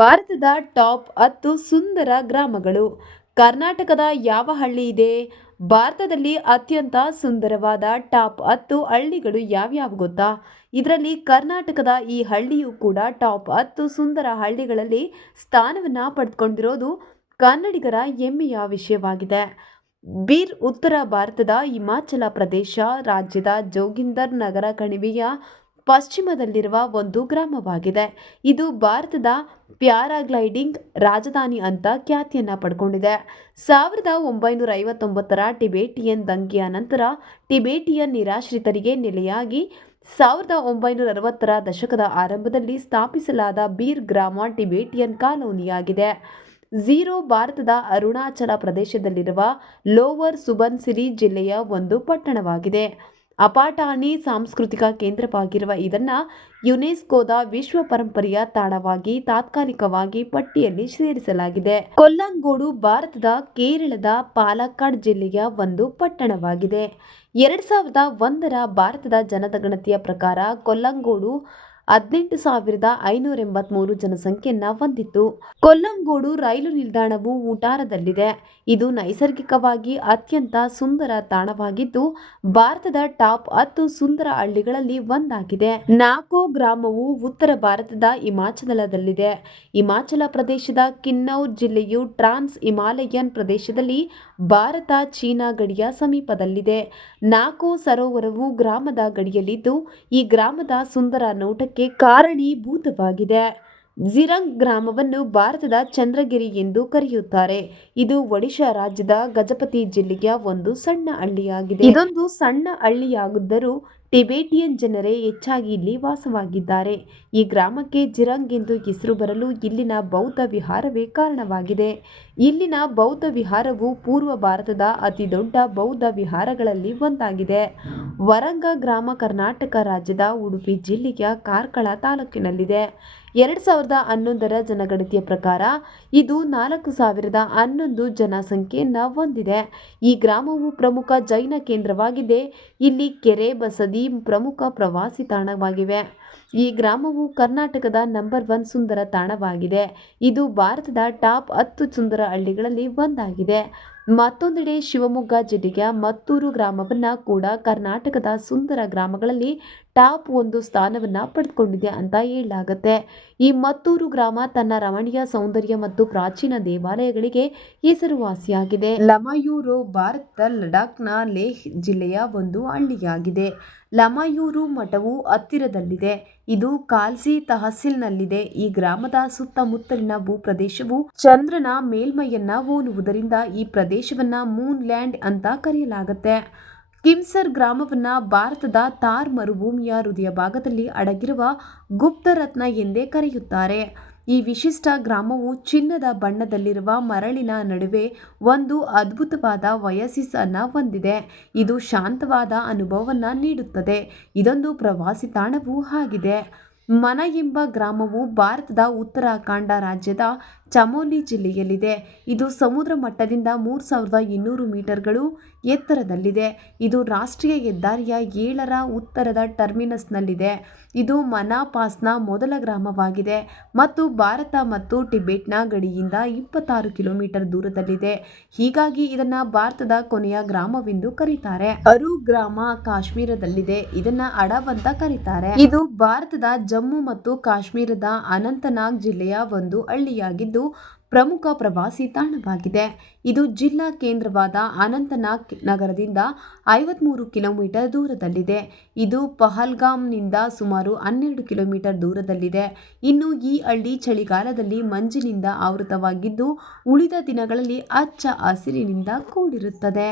ಭಾರತದ ಟಾಪ್ 10 ಸುಂದರ ಗ್ರಾಮಗಳು. ಕರ್ನಾಟಕದ ಯಾವ ಹಳ್ಳಿ ಇದೆ? ಭಾರತದಲ್ಲಿ ಅತ್ಯಂತ ಸುಂದರವಾದ ಟಾಪ್ 10 ಹಳ್ಳಿಗಳು ಯಾವ್ಯಾವು ಗೊತ್ತಾ? ಇದರಲ್ಲಿ ಕರ್ನಾಟಕದ ಈ ಹಳ್ಳಿಯು ಕೂಡ ಟಾಪ್ 10 ಸುಂದರ ಹಳ್ಳಿಗಳಲ್ಲಿ ಸ್ಥಾನವನ್ನು ಪಡೆದುಕೊಂಡಿರೋದು ಕನ್ನಡಿಗರ ಹೆಮ್ಮೆಯ ವಿಷಯವಾಗಿದೆ. ಬೀರ್ ಉತ್ತರ ಭಾರತದ ಹಿಮಾಚಲ ಪ್ರದೇಶ ರಾಜ್ಯದ ಜೋಗಿಂದರ್ ನಗರ ಕಣಿವೆಯ ಪಶ್ಚಿಮದಲ್ಲಿರುವ ಒಂದು ಗ್ರಾಮವಾಗಿದೆ. ಇದು ಭಾರತದ ಪ್ಯಾರಾಗ್ಲೈಡಿಂಗ್ ರಾಜಧಾನಿ ಅಂತ ಖ್ಯಾತಿಯನ್ನು ಪಡ್ಕೊಂಡಿದೆ. 1959ರ ಟಿಬೇಟಿಯನ್ ದಂಗೆಯ ನಂತರ ಟಿಬೇಟಿಯನ್ ನಿರಾಶ್ರಿತರಿಗೆ ನೆಲೆಯಾಗಿ 1960ರ ದಶಕದ ಆರಂಭದಲ್ಲಿ ಸ್ಥಾಪಿಸಲಾದ ಬೀರ್ ಗ್ರಾಮ ಟಿಬೇಟಿಯನ್ ಕಾಲೋನಿಯಾಗಿದೆ. ಝೀರೋ ಭಾರತದ ಅರುಣಾಚಲ ಪ್ರದೇಶದಲ್ಲಿರುವ ಲೋವರ್ ಸುಬನ್ಸಿರಿ ಜಿಲ್ಲೆಯ ಒಂದು ಪಟ್ಟಣವಾಗಿದೆ. ಅಪಾಟಾನಿ ಸಾಂಸ್ಕೃತಿಕ ಕೇಂದ್ರವಾಗಿರುವ ಇದನ್ನು ಯುನೆಸ್ಕೋದ ವಿಶ್ವ ಪರಂಪರೆಯ ತಾಣವಾಗಿ ತಾತ್ಕಾಲಿಕವಾಗಿ ಪಟ್ಟಿಯಲ್ಲಿ ಸೇರಿಸಲಾಗಿದೆ. ಕೊಲ್ಲಂಗೋಡು ಭಾರತದ ಕೇರಳದ ಪಾಲಕ್ಕಾಡ್ ಜಿಲ್ಲೆಯ ಒಂದು ಪಟ್ಟಣವಾಗಿದೆ. 2001ರ ಭಾರತದ ಜನಗಣತಿಯ ಪ್ರಕಾರ ಕೊಲ್ಲಂಗೋಡು 18,583 ಜನಸಂಖ್ಯೆಯನ್ನು ಹೊಂದಿತ್ತು. ಕೊಲ್ಲಂಗೋಡು ರೈಲು ನಿಲ್ದಾಣವು ಉಟಾರದಲ್ಲಿದೆ. ಇದು ನೈಸರ್ಗಿಕವಾಗಿ ಅತ್ಯಂತ ಸುಂದರ ತಾಣವಾಗಿದ್ದು ಭಾರತದ ಟಾಪ್ 10 ಸುಂದರ ಹಳ್ಳಿಗಳಲ್ಲಿ ಒಂದಾಗಿದೆ. ನಾಕೋ ಗ್ರಾಮವು ಉತ್ತರ ಭಾರತದ ಹಿಮಾಚಲದಲ್ಲಿದೆ. ಹಿಮಾಚಲ ಪ್ರದೇಶದ ಕಿನ್ನೌರ್ ಜಿಲ್ಲೆಯು ಟ್ರಾನ್ಸ್ ಹಿಮಾಲಯನ್ ಪ್ರದೇಶದಲ್ಲಿ ಭಾರತ ಚೀನಾ ಗಡಿಯ ಸಮೀಪದಲ್ಲಿದೆ. ನಾಕೋ ಸರೋವರವು ಗ್ರಾಮದ ಗಡಿಯಲ್ಲಿದ್ದು ಈ ಗ್ರಾಮದ ಸುಂದರ ನೋಟಕ್ಕೆ ಕಾರಣೀಭೂತವಾಗಿದೆ. ಝಿರಂಗ್ ಗ್ರಾಮವನ್ನು ಭಾರತದ ಚಂದ್ರಗಿರಿ ಎಂದು ಕರೆಯುತ್ತಾರೆ. ಇದು ಒಡಿಶಾ ರಾಜ್ಯದ ಗಜಪತಿ ಜಿಲ್ಲೆಯ ಒಂದು ಸಣ್ಣ ಹಳ್ಳಿಯಾಗಿದೆ. ಇದೊಂದು ಸಣ್ಣ ಹಳ್ಳಿಯಾಗಿದ್ದರೂ ಟಿಬೇಟಿಯನ್ ಜನರೇ ಹೆಚ್ಚಾಗಿ ಇಲ್ಲಿ ವಾಸವಾಗಿದ್ದಾರೆ. ಈ ಗ್ರಾಮಕ್ಕೆ ಝಿರಂಗ್ ಎಂದು ಹೆಸರು ಬರಲು ಇಲ್ಲಿನ ಬೌದ್ಧ ವಿಹಾರವೇ ಕಾರಣವಾಗಿದೆ. ಇಲ್ಲಿನ ಬೌದ್ಧ ವಿಹಾರವು ಪೂರ್ವ ಭಾರತದ ಅತಿ ದೊಡ್ಡ ಬೌದ್ಧ ವಿಹಾರಗಳಲ್ಲಿ ಒಂದಾಗಿದೆ. ವರಂಗ ಗ್ರಾಮ ಕರ್ನಾಟಕ ರಾಜ್ಯದ ಉಡುಪಿ ಜಿಲ್ಲೆಯ ಕಾರ್ಕಳ ತಾಲೂಕಿನಲ್ಲಿದೆ. 2011ರ ಜನಗಣತಿಯ ಪ್ರಕಾರ ಇದು 4,011 ಜನಸಂಖ್ಯೆಯನ್ನು ಹೊಂದಿದೆ. ಈ ಗ್ರಾಮವು ಪ್ರಮುಖ ಜೈನ ಕೇಂದ್ರವಾಗಿದೆ. ಇಲ್ಲಿ ಕೆರೆ, ಬಸದಿ ಪ್ರಮುಖ ಪ್ರವಾಸಿ ತಾಣವಾಗಿವೆ. ಈ ಗ್ರಾಮವು ಕರ್ನಾಟಕದ ನಂಬರ್ 1 ಸುಂದರ ತಾಣವಾಗಿದೆ. ಇದು ಭಾರತದ ಟಾಪ್ 10 ಸುಂದರ ಹಳ್ಳಿಗಳಲ್ಲಿ ಒಂದಾಗಿದೆ. ಮತ್ತೊಂದೆಡೆ ಶಿವಮೊಗ್ಗ ಜಿಲ್ಲೆಯ ಮತ್ತೂರು ಗ್ರಾಮವನ್ನು ಕೂಡ ಕರ್ನಾಟಕದ ಸುಂದರ ಗ್ರಾಮಗಳಲ್ಲಿ ಟಾಪ್ 1 ಸ್ಥಾನವನ್ನು ಪಡೆದುಕೊಂಡಿದೆ ಅಂತ ಹೇಳಲಾಗುತ್ತೆ. ಈ ಮತ್ತೂರು ಗ್ರಾಮ ತನ್ನ ರಮಣೀಯ ಸೌಂದರ್ಯ ಮತ್ತು ಪ್ರಾಚೀನ ದೇವಾಲಯಗಳಿಗೆ ಹೆಸರುವಾಸಿಯಾಗಿದೆ. ಲಮಯೂರು ಭಾರತದ ಲಡಾಖ್ನ ಲೇಹ್ ಜಿಲ್ಲೆಯ ಒಂದು ಹಳ್ಳಿಯಾಗಿದೆ. ಲಮಯೂರು ಮಠವು ಹತ್ತಿರದಲ್ಲಿದೆ. ಇದು ಕಾಲ್ಸಿ ತಹಸೀಲ್ನಲ್ಲಿದೆ. ಈ ಗ್ರಾಮದ ಸುತ್ತಮುತ್ತಲಿನ ಭೂಪ್ರದೇಶವು ಚಂದ್ರನ ಮೇಲ್ಮೈಯನ್ನ ಹೋಲುವುದರಿಂದ ಈ ಪ್ರದೇಶವನ್ನ ಮೂನ್ ಲ್ಯಾಂಡ್ ಅಂತ ಕರೆಯಲಾಗುತ್ತೆ. ಕಿಮ್ಸರ್ ಗ್ರಾಮವನ್ನ ಭಾರತದ ಥಾರ್ ಮರುಭೂಮಿಯ ಹೃದಯ ಭಾಗದಲ್ಲಿ ಅಡಗಿರುವ ಗುಪ್ತರತ್ನ ಎಂದೇ ಕರೆಯುತ್ತಾರೆ. ಈ ವಿಶಿಷ್ಟ ಗ್ರಾಮವು ಚಿನ್ನದ ಬಣ್ಣದಲ್ಲಿರುವ ಮರಳಿನ ನಡುವೆ ಒಂದು ಅದ್ಭುತವಾದ ಒಯಸಿಸ್ ಅನ್ನು ಹೊಂದಿದೆ. ಇದು ಶಾಂತವಾದ ಅನುಭವವನ್ನು ನೀಡುತ್ತದೆ. ಇದೊಂದು ಪ್ರವಾಸಿ ತಾಣವೂ ಆಗಿದೆ. ಮನ ಎಂಬ ಗ್ರಾಮವು ಭಾರತದ ಉತ್ತರಾಖಂಡ ರಾಜ್ಯದ ಚಮೋಲಿ ಜಿಲ್ಲೆಯಲ್ಲಿದೆ. ಇದು ಸಮುದ್ರ ಮಟ್ಟದಿಂದ 3,200 ಮೀಟರ್ಗಳು ಎತ್ತರದಲ್ಲಿದೆ. ಇದು ರಾಷ್ಟ್ರೀಯ ಹೆದ್ದಾರಿಯ 7ರ ಉತ್ತರದ ಟರ್ಮಿನಸ್ನಲ್ಲಿದೆ. ಇದು ಮನ ಪಾಸ್ನ ಮೊದಲ ಗ್ರಾಮವಾಗಿದೆ ಮತ್ತು ಭಾರತ ಮತ್ತು ಟಿಬೆಟ್ನ ಗಡಿಯಿಂದ 26 ಕಿಲೋಮೀಟರ್ ದೂರದಲ್ಲಿದೆ. ಹೀಗಾಗಿ ಇದನ್ನು ಭಾರತದ ಕೊನೆಯ ಗ್ರಾಮವೆಂದು ಕರೀತಾರೆ. ಅರು ಗ್ರಾಮ ಕಾಶ್ಮೀರದಲ್ಲಿದೆ. ಇದನ್ನ ಅಡಬ್ ಅಂತ ಕರೀತಾರೆ. ಇದು ಭಾರತದ ಜಮ್ಮು ಮತ್ತು ಕಾಶ್ಮೀರದ ಅನಂತನಾಗ್ ಜಿಲ್ಲೆಯ ಒಂದು ಹಳ್ಳಿಯಾಗಿದ್ದು ಪ್ರಮುಖ ಪ್ರವಾಸಿ ತಾಣವಾಗಿದೆ. ಇದು ಜಿಲ್ಲಾ ಕೇಂದ್ರವಾದ ಅನಂತನಾಗ್ ನಗರದಿಂದ 53 ಕಿಲೋಮೀಟರ್ ದೂರದಲ್ಲಿದೆ. ಇದು ಪಹಲ್ಗಾಮ್ನಿಂದ ಸುಮಾರು 12 ಕಿಲೋಮೀಟರ್ ದೂರದಲ್ಲಿದೆ. ಇನ್ನು ಈ ಹಳ್ಳಿ ಚಳಿಗಾಲದಲ್ಲಿ ಮಂಜಿನಿಂದ ಆವೃತವಾಗಿದ್ದು ಉಳಿದ ದಿನಗಳಲ್ಲಿ ಹಚ್ಚ ಹಸಿರಿನಿಂದ ಕೂಡಿರುತ್ತದೆ.